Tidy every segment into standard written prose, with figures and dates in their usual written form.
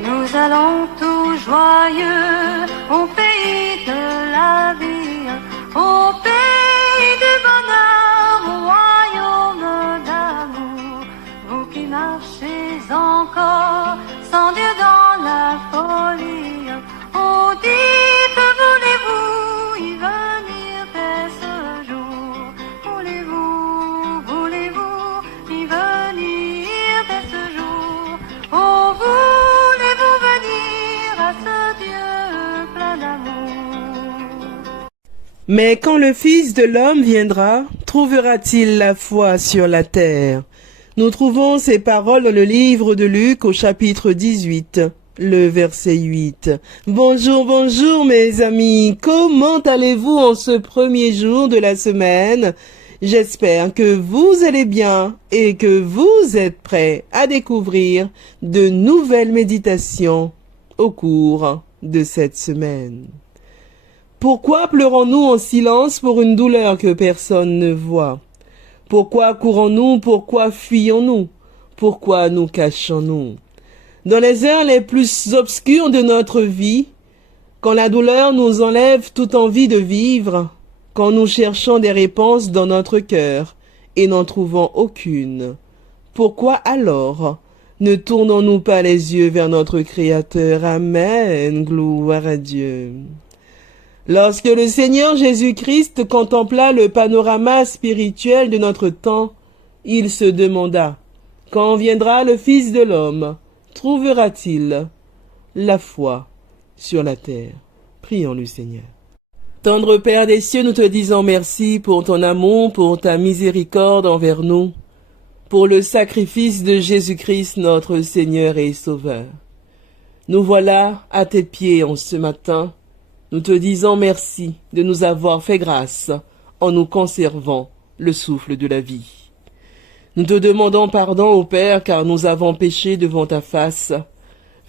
Nous allons tout joyeux au pays de la vie, au pays du bonheur, au royaume d'amour. Vous qui marchez encore sans Dieu dans la folie, oh dites, voulez-vous y venir dès ce jour? Voulez-vous y venir dès ce jour? Oh voulez-vous venir à ce Dieu plein d'amour? Mais quand le Fils de l'homme viendra, trouvera-t-il la foi sur la terre? Nous trouvons ces paroles dans le livre de Luc au chapitre 18, le verset 8. Bonjour, bonjour mes amis, comment allez-vous en ce premier jour de la semaine? J'espère que vous allez bien et que vous êtes prêts à découvrir de nouvelles méditations au cours de cette semaine. Pourquoi pleurons-nous en silence pour une douleur que personne ne voit? Pourquoi courons-nous? Pourquoi fuyons-nous? Pourquoi nous cachons-nous? Dans les heures les plus obscures de notre vie, quand la douleur nous enlève toute envie de vivre, quand nous cherchons des réponses dans notre cœur et n'en trouvons aucune, pourquoi alors ne tournons-nous pas les yeux vers notre Créateur? Amen, gloire à Dieu. Lorsque le Seigneur Jésus-Christ contempla le panorama spirituel de notre temps, il se demanda, quand viendra le Fils de l'homme, trouvera-t-il la foi sur la terre? Prions le Seigneur. Tendre Père des cieux, nous te disons merci pour ton amour, pour ta miséricorde envers nous, pour le sacrifice de Jésus-Christ, notre Seigneur et Sauveur. Nous voilà à tes pieds en ce matin. Nous te disons merci de nous avoir fait grâce en nous conservant le souffle de la vie. Nous te demandons pardon, ô Père, car nous avons péché devant ta face.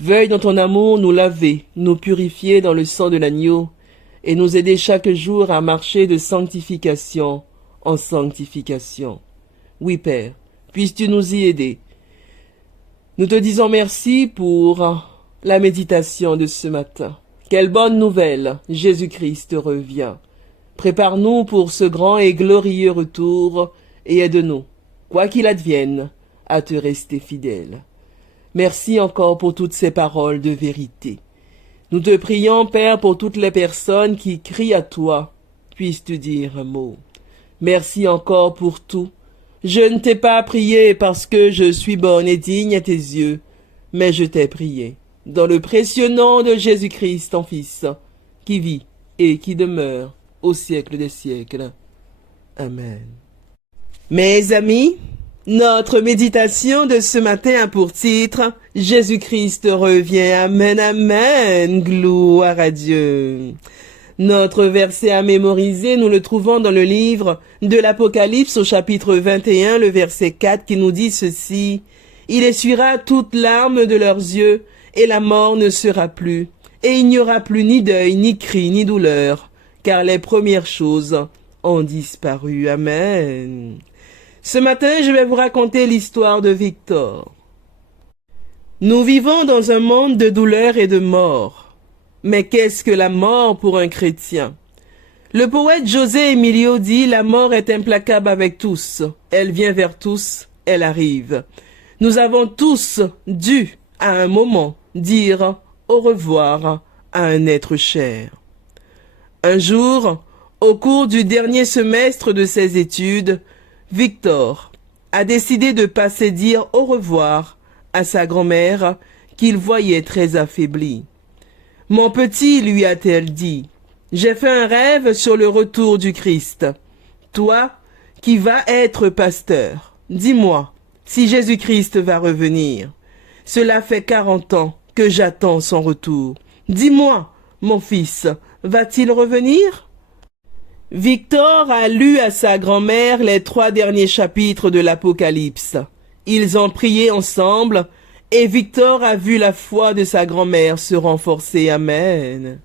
Veuille dans ton amour nous laver, nous purifier dans le sang de l'agneau et nous aider chaque jour à marcher de sanctification en sanctification. Oui, Père, puisses-tu nous y aider. Nous te disons merci pour la méditation de ce matin. Quelle bonne nouvelle, Jésus-Christ revient. Prépare-nous pour ce grand et glorieux retour et aide-nous, quoi qu'il advienne, à te rester fidèle. Merci encore pour toutes ces paroles de vérité. Nous te prions, Père, pour toutes les personnes qui crient à toi, puisses-tu dire un mot. Merci encore pour tout. Je ne t'ai pas prié parce que je suis bonne et digne à tes yeux, mais je t'ai prié dans le précieux nom de Jésus-Christ, ton Fils, qui vit et qui demeure au siècle des siècles. Amen. Mes amis, notre méditation de ce matin a pour titre « Jésus-Christ revient, Amen, Amen, gloire à Dieu ». Notre verset à mémoriser, nous le trouvons dans le livre de l'Apocalypse au chapitre 21, le verset 4 qui nous dit ceci « Il essuiera toute larme de leurs yeux, et la mort ne sera plus, et il n'y aura plus ni deuil, ni cri, ni douleur, car les premières choses ont disparu. » Amen. Ce matin, je vais vous raconter l'histoire de Victor. Nous vivons dans un monde de douleur et de mort. Mais qu'est-ce que la mort pour un chrétien? Le poète José Emilio dit « La mort est implacable avec tous. Elle vient vers tous, elle arrive. » Nous avons tous dû, à un moment, dire au revoir à un être cher. Un jour, au cours du dernier semestre de ses études, Victor a décidé de passer dire au revoir à sa grand-mère qu'il voyait très affaiblie. « Mon petit, lui a-t-elle dit, j'ai fait un rêve sur le retour du Christ. Toi, qui vas être pasteur, dis-moi si Jésus-Christ va revenir. Cela fait 40 ans que j'attends son retour. Dis-moi, mon fils, va-t-il revenir ?» Victor a lu à sa grand-mère les 3 derniers chapitres de l'Apocalypse. Ils ont prié ensemble et Victor a vu la foi de sa grand-mère se renforcer. Amen.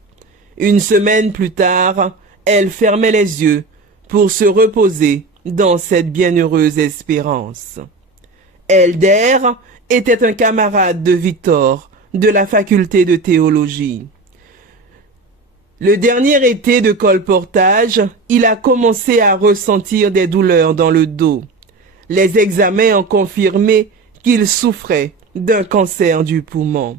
Une semaine plus tard, elle fermait les yeux pour se reposer dans cette bienheureuse espérance. Elder était un camarade de Victor de la faculté de théologie. Le dernier été de colportage, il a commencé à ressentir des douleurs dans le dos. Les examens ont confirmé qu'il souffrait d'un cancer du poumon.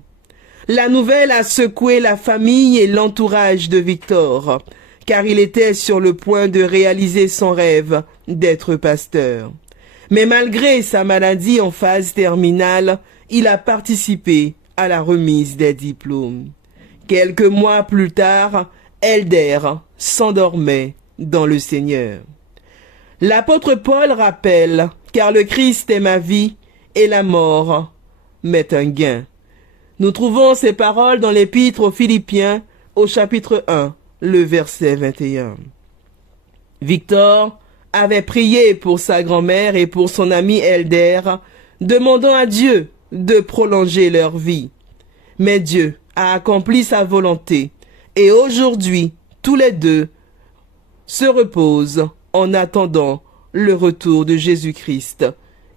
La nouvelle a secoué la famille et l'entourage de Victor, car il était sur le point de réaliser son rêve d'être pasteur. Mais malgré sa maladie en phase terminale, il a participé à la remise des diplômes. Quelques mois plus tard, Elder s'endormait dans le Seigneur. L'apôtre Paul rappelle, car le Christ est ma vie et la mort m'est un gain. Nous trouvons ces paroles dans l'épître aux Philippiens au chapitre 1, le verset 21. Victor avait prié pour sa grand-mère et pour son ami Elder, demandant à Dieu de prolonger leur vie. Mais Dieu a accompli sa volonté et aujourd'hui, tous les deux se reposent en attendant le retour de Jésus-Christ.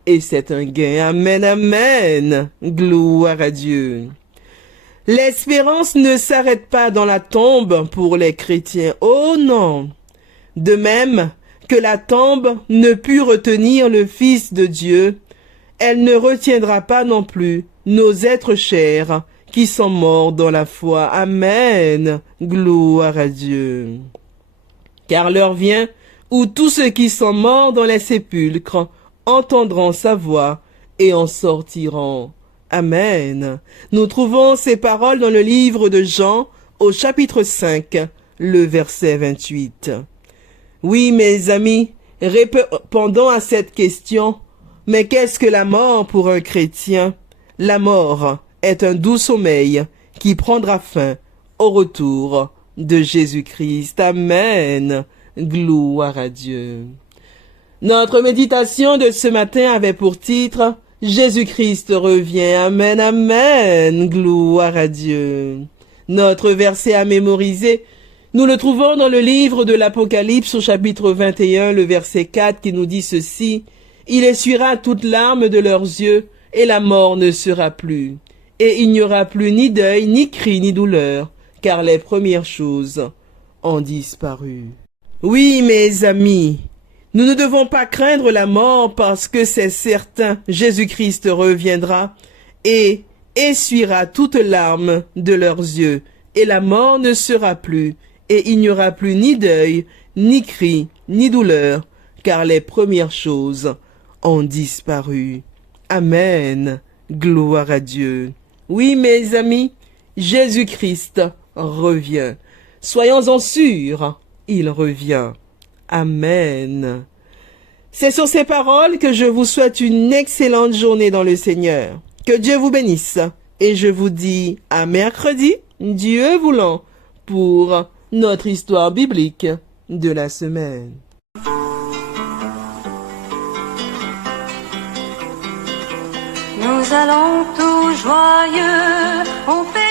Et c'est un gain. Amen, amen. Gloire à Dieu. L'espérance ne s'arrête pas dans la tombe pour les chrétiens. Oh non. De même que la tombe ne put retenir le Fils de Dieu, elle ne retiendra pas non plus nos êtres chers qui sont morts dans la foi. Amen. Gloire à Dieu. Car l'heure vient où tous ceux qui sont morts dans les sépulcres entendront sa voix et en sortiront. Amen. Nous trouvons ces paroles dans le livre de Jean au chapitre 5, le verset 28. Oui, mes amis, répondons à cette question. Mais qu'est-ce que la mort pour un chrétien? La mort est un doux sommeil qui prendra fin au retour de Jésus-Christ. Amen. Gloire à Dieu. Notre méditation de ce matin avait pour titre « Jésus-Christ revient ». Amen, amen. Gloire à Dieu. Notre verset à mémoriser, nous le trouvons dans le livre de l'Apocalypse au chapitre 21, le verset 4 qui nous dit ceci « Il essuiera toute larme de leurs yeux et la mort ne sera plus. Et il n'y aura plus ni deuil, ni cri, ni douleur, car les premières choses ont disparu. » Oui, mes amis, nous ne devons pas craindre la mort parce que c'est certain, Jésus-Christ reviendra et essuiera toute larme de leurs yeux, et la mort ne sera plus, et il n'y aura plus ni deuil, ni cri, ni douleur, car les premières choses ont disparu. Amen. Gloire à Dieu. Oui, mes amis, Jésus-Christ revient. Soyons-en sûrs, il revient. Amen. C'est sur ces paroles que je vous souhaite une excellente journée dans le Seigneur. Que Dieu vous bénisse. Et je vous dis à mercredi, Dieu voulant, pour notre histoire biblique de la semaine. Nous allons tout joyeux, on fait